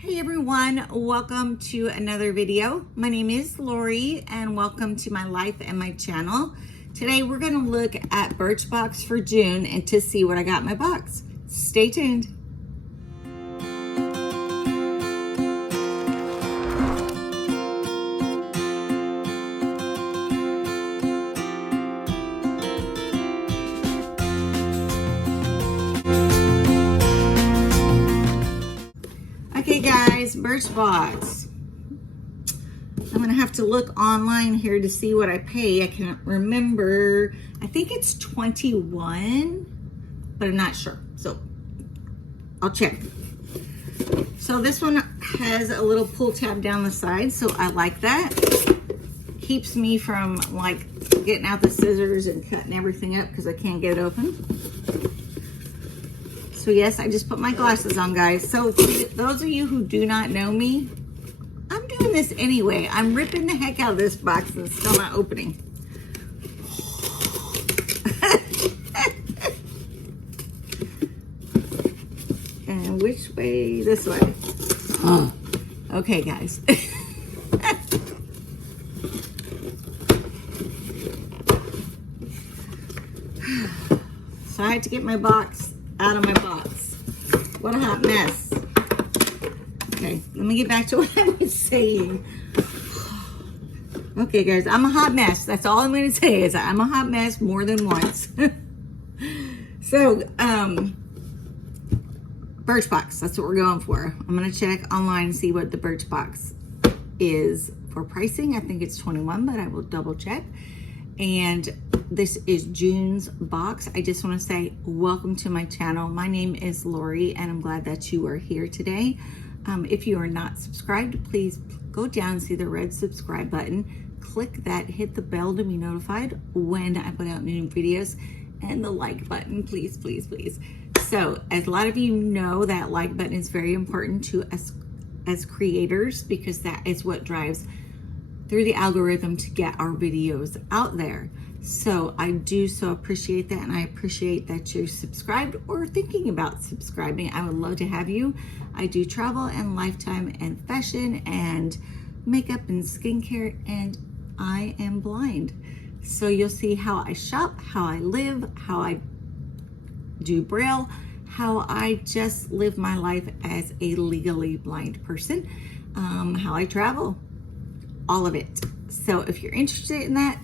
Hey everyone, welcome to another video. My name is Lori and welcome to my life and my channel. Today we're going to look at Birchbox for June and to see what I got in my box. Stay tuned. Okay guys, Birchbox. I'm gonna have to look online here to see what I pay. I can't remember. I think it's 21, but I'm not sure. So I'll check. So this one has a little pull tab down the side, so I like that. Keeps me from like getting out the scissors and cutting everything up because I can't get it open. So yes, I just put my glasses on, guys. So for those of you who do not know me, I'm doing this anyway. I'm ripping the heck out of this box and still not opening. And which way? This way. Oh. Okay, guys. So I had to get my box out of my box. What a hot mess. Okay, let me get back to what I was saying. Okay, guys, I'm a hot mess. That's all I'm going to say is I'm a hot mess more than once. So, Birchbox, that's what we're going for. I'm going to check online and see what the Birchbox is for pricing. I think it's 21, but I will double check. And this is June's box. I just want to say welcome to my channel. My name is Lori and I'm glad that you are here today. If you are not subscribed, please go down and see the red subscribe button. Click that, hit the bell to be notified when I put out new videos, and the like button, please, please, please. So as a lot of you know, that like button is very important to us as creators because that is what drives through the algorithm to get our videos out there. So I do so appreciate that, and I appreciate that you're subscribed or thinking about subscribing. I would love to have you. I do travel and lifetime and fashion and makeup and skincare, and I am blind. So you'll see how I shop, how I live, how I do Braille, how I just live my life as a legally blind person, how I travel, all of it. So if you're interested in that,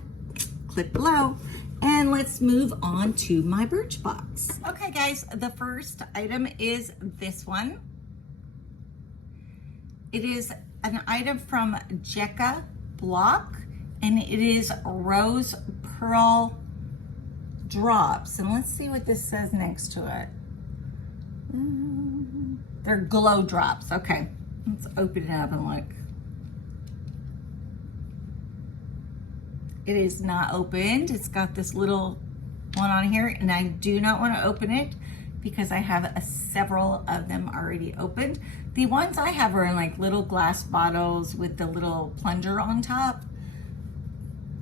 click below and let's move on to my Birchbox. Okay guys, the first item is this one. It is an item from Jekka Block and it is Rose Pearl Drops. And let's see what this says next to it. They're glow drops. Okay, let's open it up and look. It is not opened. It's got this little one on here, and I do not want to open it because I have several of them already opened. The ones I have are in like little glass bottles with the little plunger on top.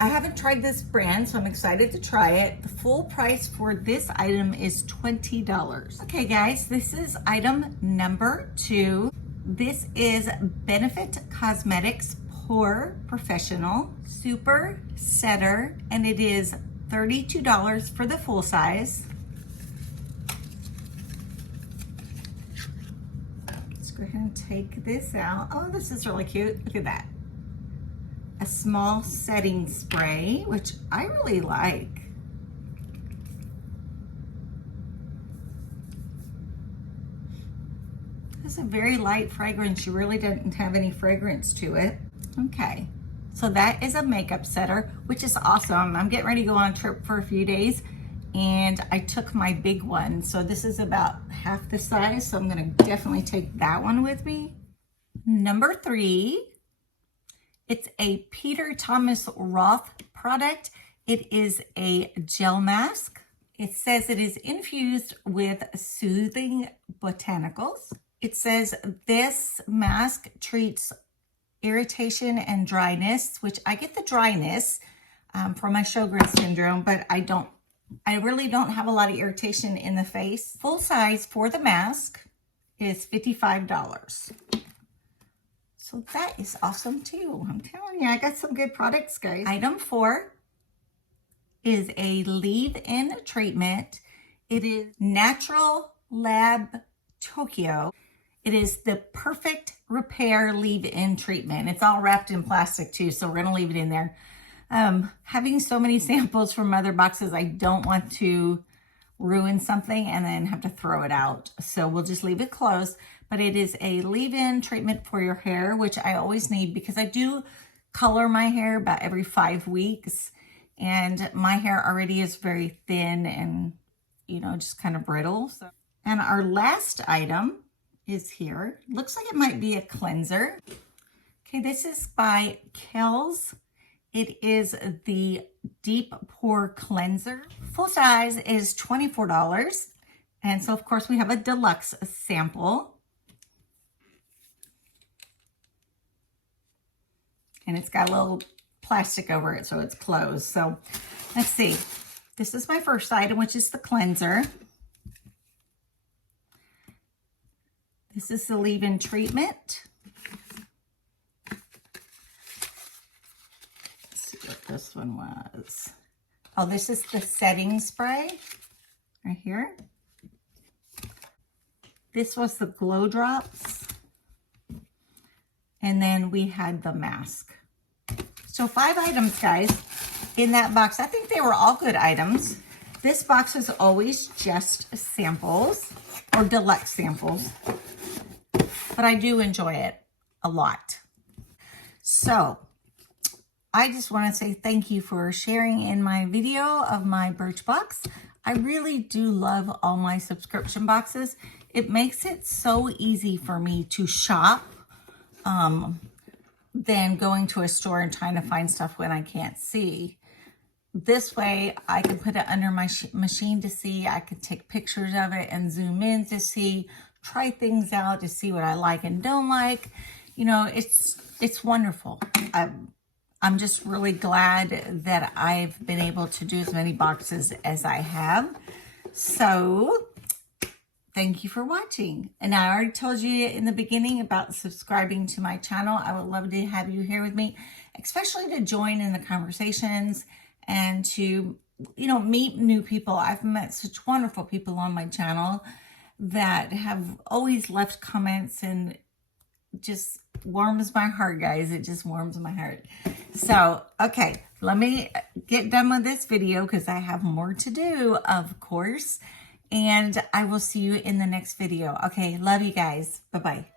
I haven't tried this brand, so I'm excited to try it. The full price for this item is $20. Okay guys, this is item number 2. This is Benefit Cosmetics Pore Professional Super Setter, and it is $32 for the full size. Let's go ahead and take this out. Oh, this is really cute. Look at that. A small setting spray, which I really like. It's a very light fragrance. You really didn't have any fragrance to it. Okay, so that is a makeup setter, which is awesome. I'm getting ready to go on a trip for a few days, and I took my big one. So this is about half the size, so I'm gonna definitely take that one with me. Number 3, it's a Peter Thomas Roth product. It is a gel mask. It says it is infused with soothing botanicals. It says this mask treats irritation and dryness, which I get the dryness from my Sjogren's syndrome, but I really don't have a lot of irritation in the face. Full size for the mask is $55. So that is awesome too. I'm telling you, I got some good products, guys. Item 4 is a leave-in treatment. It is Natural Lab Tokyo. It is the perfect repair leave-in treatment. It's all wrapped in plastic too, so we're gonna leave it in there. Having so many samples from other boxes, I don't want to ruin something and then have to throw it out. So we'll just leave it closed. But it is a leave-in treatment for your hair, which I always need because I do color my hair about every 5 weeks. And my hair already is very thin and, you know, just kind of brittle. So. And our last item is here. Looks like it might be a cleanser. Okay, this is by Kiehl's. It is the Deep Pore Cleanser. Full size is $24. And so, of course, we have a deluxe sample. And it's got a little plastic over it, so it's closed. So let's see. This is my first item, which is the cleanser. This is the leave-in treatment. Let's see what this one was. Oh, this is the setting spray right here. This was the glow drops. And then we had the mask. So 5 items, guys, in that box. I think they were all good items. This box is always just samples or deluxe samples, but I do enjoy it a lot. So I just want to say thank you for sharing in my video of my Birchbox. I really do love all my subscription boxes. It makes it so easy for me to shop than going to a store and trying to find stuff when I can't see. This way, I can put it under my machine to see. I can take pictures of it and zoom in to see, try things out to see what I like and don't like. You know, it's wonderful. I'm just really glad that I've been able to do as many boxes as I have. So thank you for watching. And I already told you in the beginning about subscribing to my channel. I would love to have you here with me, especially to join in the conversations and to, you know, meet new people. I've met such wonderful people on my channel that have always left comments, and just warms my heart, guys. It just warms my heart. So, okay, let me get done with this video because I have more to do, of course. And I will see you in the next video. Okay, love you guys. Bye-bye.